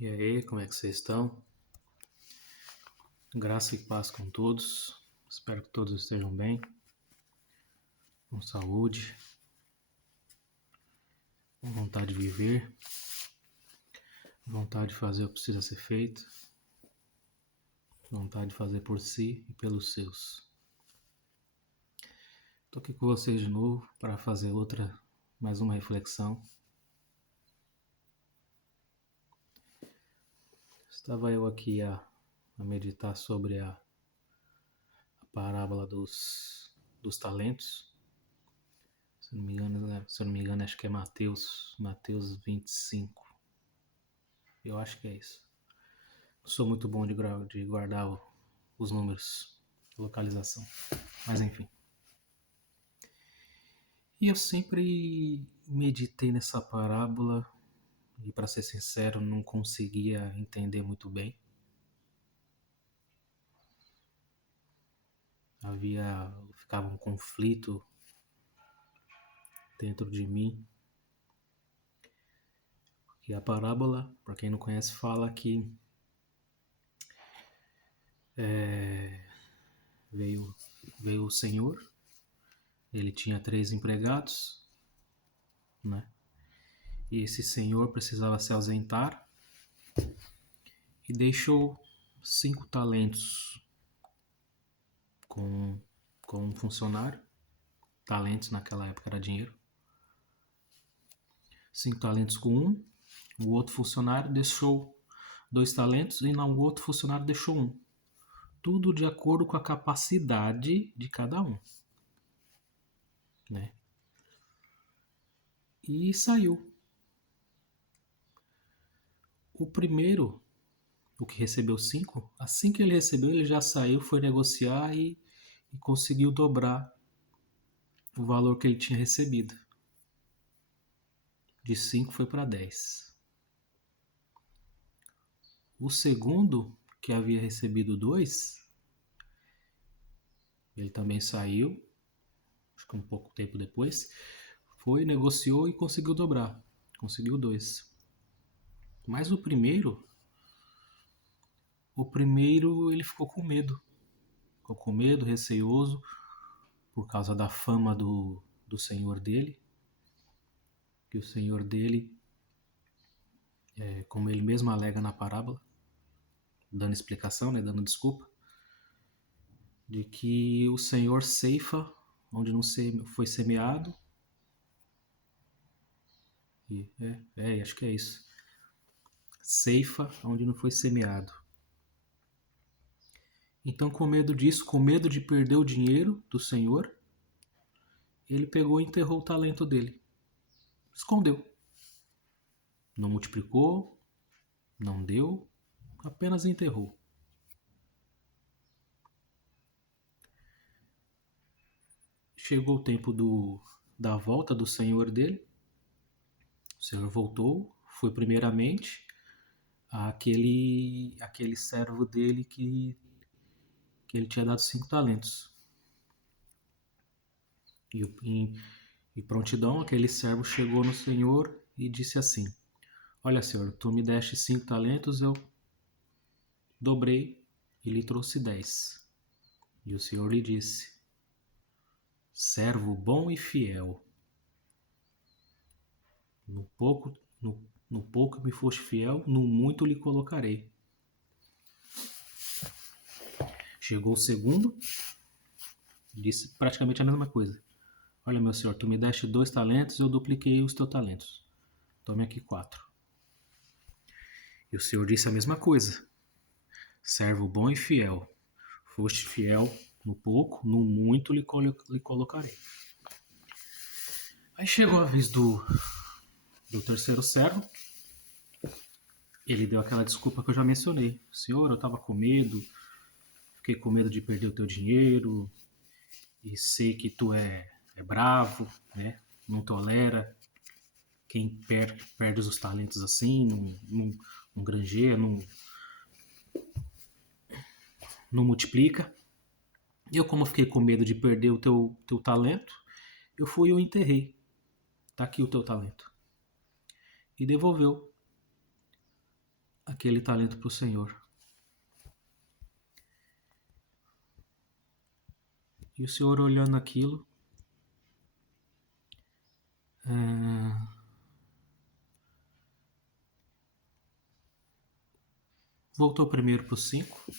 E aí, como é que vocês estão? Graça e paz com todos. Espero que todos estejam bem, com saúde, com vontade de viver, vontade de fazer o que precisa ser feito, vontade de fazer por si e pelos seus. Estou aqui com vocês de novo para fazer mais uma reflexão. Estava eu aqui a meditar sobre a parábola dos talentos. Se não me engano, acho que é Mateus 25. Eu acho que é isso. Não sou muito bom de guardar os números, localização. Mas enfim. E eu sempre meditei nessa parábola e, para ser sincero, não conseguia entender muito bem. Ficava um conflito dentro de mim. E a parábola, para quem não conhece, fala que veio o Senhor, ele tinha 3 empregados, né? E esse Senhor precisava se ausentar e deixou 5 talentos com um funcionário. Talentos naquela época era dinheiro. 5 talentos com um. O outro funcionário deixou 2 talentos e o outro funcionário deixou 1. Tudo de acordo com a capacidade de cada um, né? E saiu. O primeiro, o que recebeu 5, assim que ele recebeu, ele já saiu, foi negociar e conseguiu dobrar o valor que ele tinha recebido. De 5 foi para 10. O segundo, que havia recebido 2, ele também saiu, acho que um pouco tempo depois, foi, negociou e conseguiu dobrar. Conseguiu 2. Mas o primeiro ele ficou com medo. Ficou com medo, receioso, por causa da fama do senhor dele. Que o senhor dele, como ele mesmo alega na parábola, dando explicação, né, dando desculpa, de que o Senhor ceifa onde não foi semeado. Acho que é isso. Ceifa onde não foi semeado. Então, com medo disso, com medo de perder o dinheiro do Senhor, ele pegou e enterrou o talento dele. Escondeu. Não multiplicou, não deu, apenas enterrou. Chegou o tempo da volta do Senhor dele. O Senhor voltou, foi primeiramente aquele servo dele que ele tinha dado 5 talentos. E prontidão, aquele servo chegou no Senhor e disse assim: olha, Senhor, tu me deste 5 talentos, eu dobrei e lhe trouxe 10. E o Senhor lhe disse: servo bom e fiel, no pouco me foste fiel, no muito lhe colocarei. Chegou o segundo, disse praticamente a mesma coisa. Olha, meu senhor, tu me deste 2 talentos, eu dupliquei os teus talentos. Tome aqui 4. E o senhor disse a mesma coisa. Servo bom e fiel. Foste fiel no pouco, no muito lhe colocarei. Aí chegou a vez do terceiro servo. Ele deu aquela desculpa que eu já mencionei. Senhor, eu estava com medo, fiquei com medo de perder o teu dinheiro, e sei que tu é bravo, né? Não tolera quem perde os talentos assim, não granjeia, não multiplica. E eu, como fiquei com medo de perder o teu talento, eu fui e eu enterrei. Tá aqui o teu talento. E devolveu aquele talento para o Senhor. E o Senhor olhando aquilo, voltou primeiro para os 5,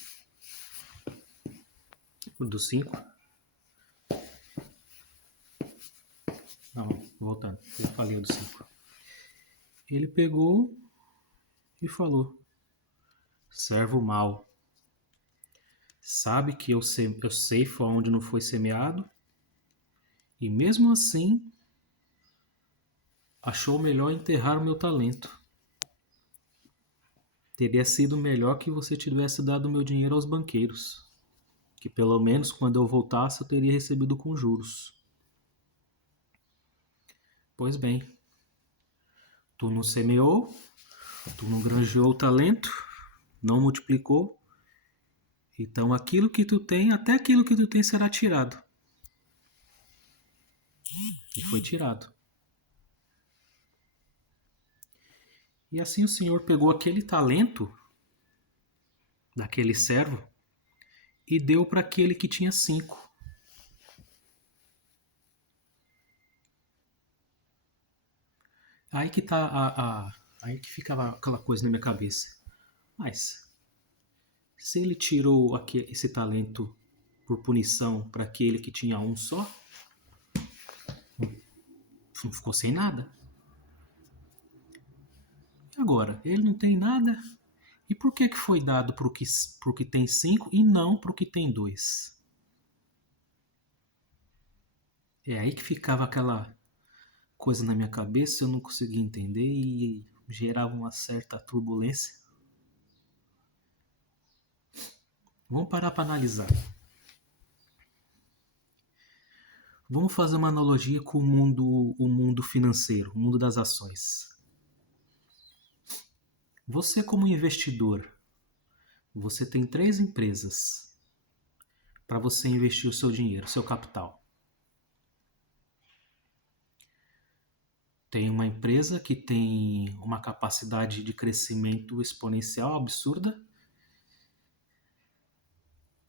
dos 5. Não, voltando, eu falei o dos 5. Ele pegou e falou: servo mau, sabe que eu ceifo onde não foi semeado, e mesmo assim achou melhor enterrar o meu talento. Teria sido melhor que você tivesse dado o meu dinheiro aos banqueiros, que pelo menos quando eu voltasse eu teria recebido com juros. Pois bem, tu não semeou, tu não granjeou o talento, não multiplicou, então aquilo que tu tem, até aquilo que tu tem será tirado. E foi tirado. E assim o Senhor pegou aquele talento daquele servo e deu para aquele que tinha 5. Aí que tá aí que ficava aquela coisa na minha cabeça. Mas se ele tirou esse talento por punição para aquele que tinha um só, não ficou sem nada. Agora, ele não tem nada. E por que foi dado para o que tem 5 e não para o que tem 2? É aí que ficava aquela coisa na minha cabeça, eu não conseguia entender e gerava uma certa turbulência. Vamos parar para analisar. Vamos fazer uma analogia com o mundo financeiro, o mundo das ações. Você como investidor, você tem 3 empresas para você investir o seu dinheiro, o seu capital. Tem uma empresa que tem uma capacidade de crescimento exponencial absurda.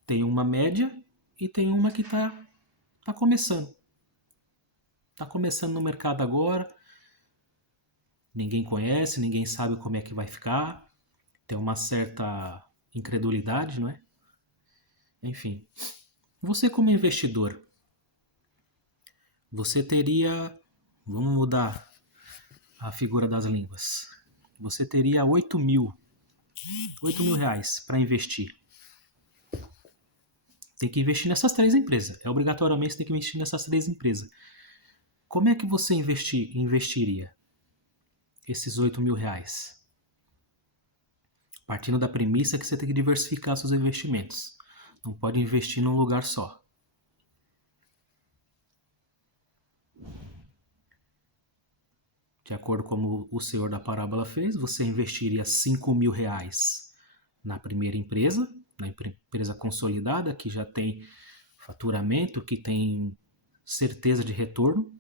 Tem uma média e tem uma que está começando. Está começando no mercado agora. Ninguém conhece, ninguém sabe como é que vai ficar. Tem uma certa incredulidade, não é? Enfim. Você como investidor, você teria... Vamos mudar a figura das línguas. Você teria 8 mil reais para investir. Tem que investir nessas 3 empresas. Obrigatoriamente você tem que investir nessas 3 empresas. Como é que você investiria esses 8 mil reais? Partindo da premissa que você tem que diversificar seus investimentos. Não pode investir num lugar só. De acordo com como o senhor da parábola fez, você investiria 5 mil reais na primeira empresa, na empresa consolidada, que já tem faturamento, que tem certeza de retorno.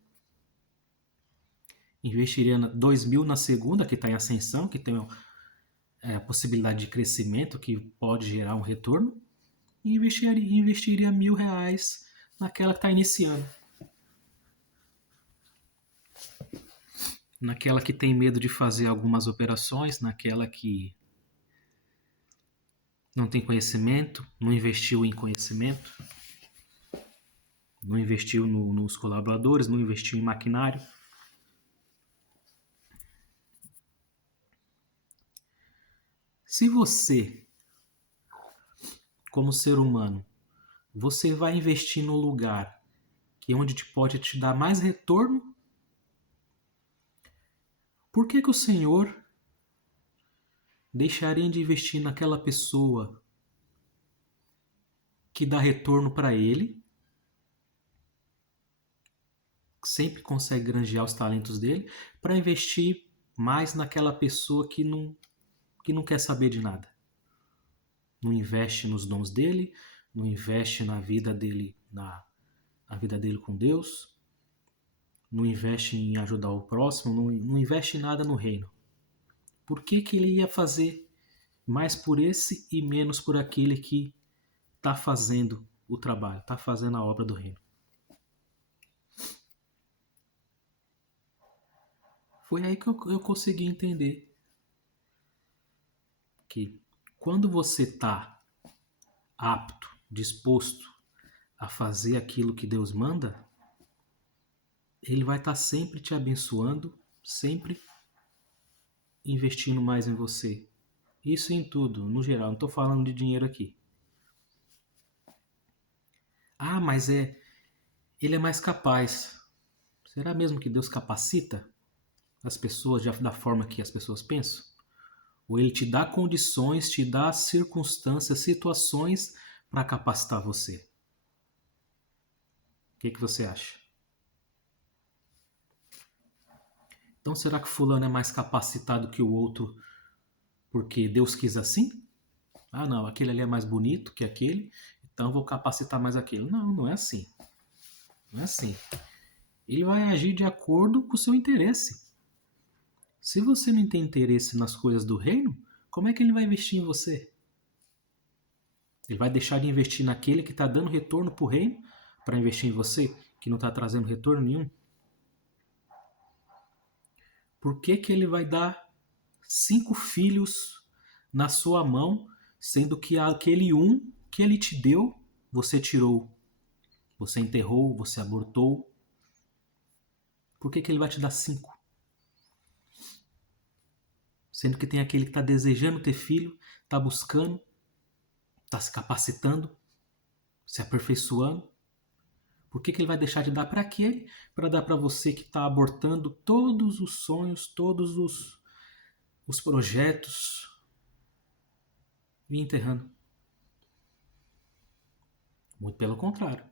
Investiria 2 mil na segunda, que está em ascensão, que tem a possibilidade de crescimento, que pode gerar um retorno. E investiria 1.000 reais naquela que está iniciando. Naquela que tem medo de fazer algumas operações, naquela que não tem conhecimento, não investiu em conhecimento, não investiu nos colaboradores, não investiu em maquinário. Se você, como ser humano, você vai investir no lugar que é onde pode te dar mais retorno, por que o Senhor deixaria de investir naquela pessoa que dá retorno para ele, sempre consegue granjear os talentos dele, para investir mais naquela pessoa que não quer saber de nada? Não investe nos dons dele, não investe na vida dele, na vida dele com Deus, não investe em ajudar o próximo, não investe em nada no reino. Por que ele ia fazer mais por esse e menos por aquele que está fazendo o trabalho, está fazendo a obra do reino. Foi aí que eu consegui entender que quando você está apto, disposto a fazer aquilo que Deus manda, Ele vai estar sempre te abençoando, sempre investindo mais em você. Isso em tudo, no geral, não estou falando de dinheiro aqui. Ah, mas ele é mais capaz. Será mesmo que Deus capacita as pessoas da forma que as pessoas pensam? Ou ele te dá condições, te dá circunstâncias, situações para capacitar você? O que você acha? Então será que fulano é mais capacitado que o outro porque Deus quis assim? Ah, não, aquele ali é mais bonito que aquele, então eu vou capacitar mais aquele. Não, não é assim. Não é assim. Ele vai agir de acordo com o seu interesse. Se você não tem interesse nas coisas do reino, como é que ele vai investir em você? Ele vai deixar de investir naquele que está dando retorno para o reino para investir em você, que não está trazendo retorno nenhum? Por que que ele vai dar 5 filhos na sua mão, sendo que aquele um que ele te deu, você tirou, você enterrou, você abortou? Por que que ele vai te dar 5? Sendo que tem aquele que está desejando ter filho, está buscando, está se capacitando, se aperfeiçoando. Por que que ele vai deixar de dar para aquele para dar para você que está abortando todos os sonhos, todos os projetos e enterrando? Muito pelo contrário.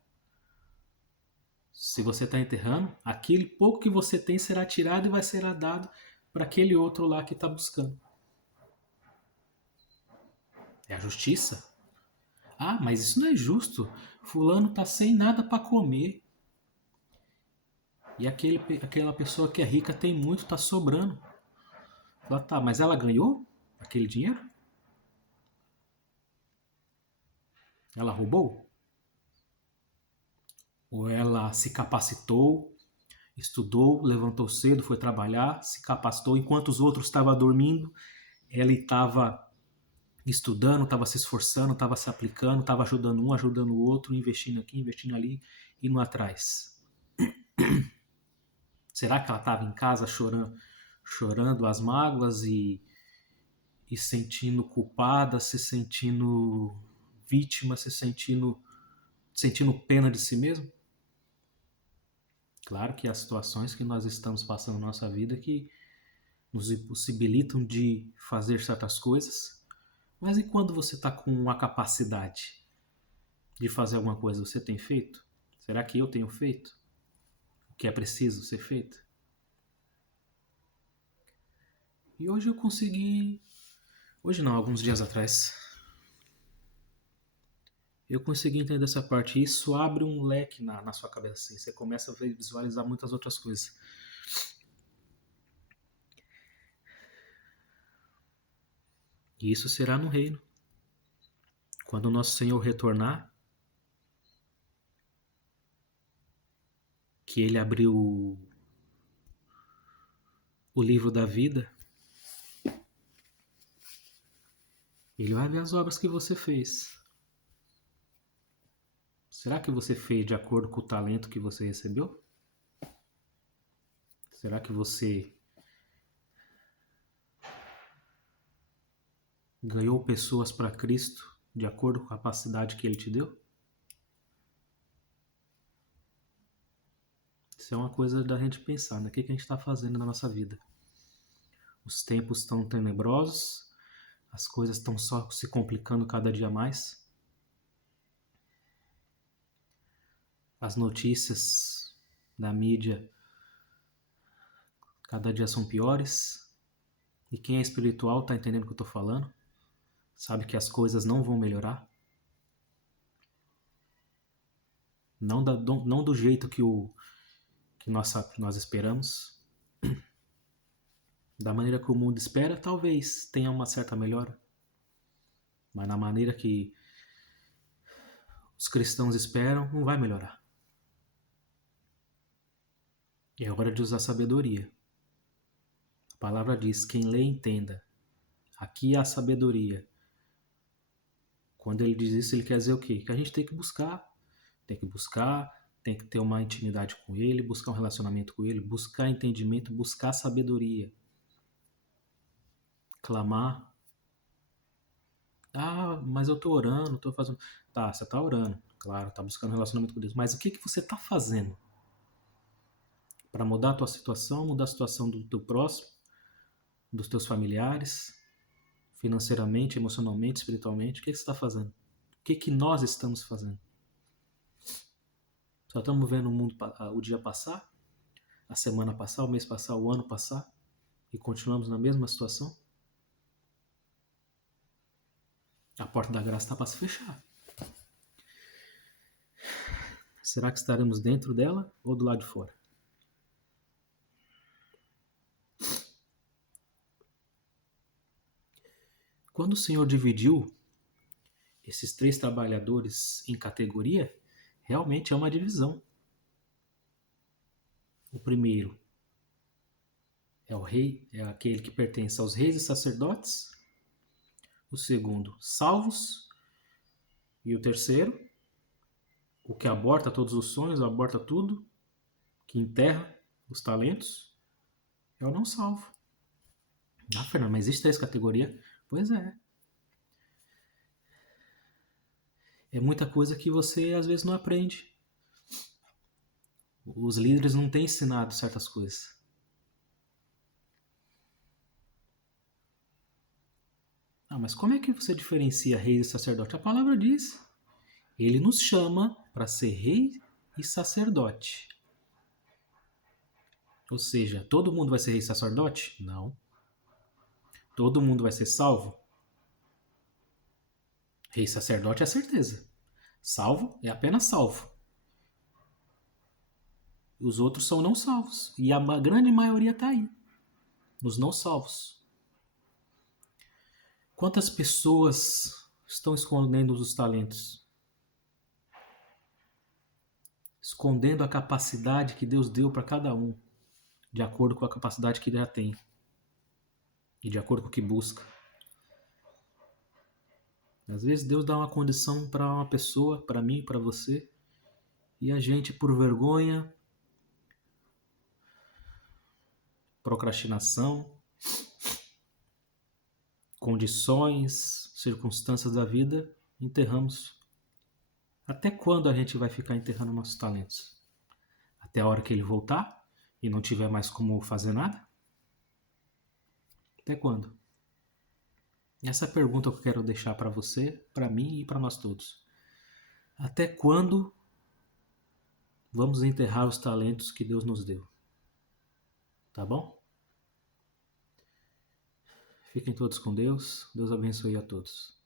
Se você está enterrando, aquele pouco que você tem será tirado e vai ser dado para aquele outro lá que está buscando. É a justiça. Ah, mas isso não é justo. Fulano está sem nada para comer. E aquela pessoa que é rica tem muito, está sobrando. Fala, tá, mas ela ganhou aquele dinheiro? Ela roubou? Ou ela se capacitou, estudou, levantou cedo, foi trabalhar, se capacitou, enquanto os outros estavam dormindo, ela estava estudando, estava se esforçando, estava se aplicando, estava ajudando um, ajudando o outro, investindo aqui, investindo ali, indo atrás. Será que ela estava em casa chorando as mágoas e sentindo culpada, se sentindo vítima, se sentindo pena de si mesmo? Claro que há situações que nós estamos passando na nossa vida que nos impossibilitam de fazer certas coisas, mas e quando você está com a capacidade de fazer alguma coisa, você tem feito? Será que eu tenho feito o que é preciso ser feito? E hoje eu consegui, hoje não, alguns dias atrás, eu consegui entender essa parte. E isso abre um leque na sua cabeça. Assim. Você começa a visualizar muitas outras coisas. E isso será no reino. Quando o nosso Senhor retornar, que Ele abriu o livro da vida, Ele vai ver as obras que você fez. Será que você fez de acordo com o talento que você recebeu? Será que você ganhou pessoas para Cristo de acordo com a capacidade que Ele te deu? Isso é uma coisa da gente pensar, né? O que a gente está fazendo na nossa vida? Os tempos estão tenebrosos, as coisas estão só se complicando cada dia mais. As notícias da mídia cada dia são piores. E quem é espiritual está entendendo o que eu estou falando. Sabe que as coisas não vão melhorar. Não do jeito que nós esperamos. Da maneira que o mundo espera, talvez tenha uma certa melhora. Mas na maneira que os cristãos esperam, não vai melhorar. É hora de usar sabedoria. A palavra diz, quem lê, entenda. Aqui há sabedoria. Quando ele diz isso, ele quer dizer o quê? Que a gente tem que buscar, tem que ter uma intimidade com ele, buscar um relacionamento com ele, buscar entendimento, buscar sabedoria. Clamar. Ah, mas eu tô orando, tô fazendo... Tá, você tá orando, claro, tá buscando um relacionamento com Deus. Mas o que que você tá fazendo para mudar a tua situação, mudar a situação do teu próximo, dos teus familiares, financeiramente, emocionalmente, espiritualmente? O que que você está fazendo? O que que nós estamos fazendo? Só estamos vendo o dia passar, a semana passar, o mês passar, o ano passar e continuamos na mesma situação? A porta da graça está para se fechar. Será que estaremos dentro dela ou do lado de fora? Quando o Senhor dividiu esses 3 trabalhadores em categoria, realmente é uma divisão. O primeiro é o rei, é aquele que pertence aos reis e sacerdotes. O segundo, salvos. E o terceiro, o que aborta todos os sonhos, aborta tudo, que enterra os talentos, é o não salvo. Ah, Fernando, mas existe 3 categorias? Pois é. É muita coisa que você às vezes não aprende. Os líderes não têm ensinado certas coisas. Ah, mas como é que você diferencia rei e sacerdote? A palavra diz. Ele nos chama para ser rei e sacerdote. Ou seja, todo mundo vai ser rei e sacerdote? Não. Todo mundo vai ser salvo? Rei e sacerdote é certeza. Salvo é apenas salvo. Os outros são não salvos. E a grande maioria está aí. Nos não salvos. Quantas pessoas estão escondendo os talentos? Escondendo a capacidade que Deus deu para cada um, de acordo com a capacidade que ele já tem e de acordo com o que busca. Às vezes Deus dá uma condição para uma pessoa, para mim, para você, e a gente, por vergonha, procrastinação, condições, circunstâncias da vida, enterramos. Até quando a gente vai ficar enterrando nossos talentos? Até a hora que ele voltar e não tiver mais como fazer nada? Até quando? Essa é a pergunta que eu quero deixar para você, para mim e para nós todos. Até quando vamos enterrar os talentos que Deus nos deu? Tá bom? Fiquem todos com Deus. Deus abençoe a todos.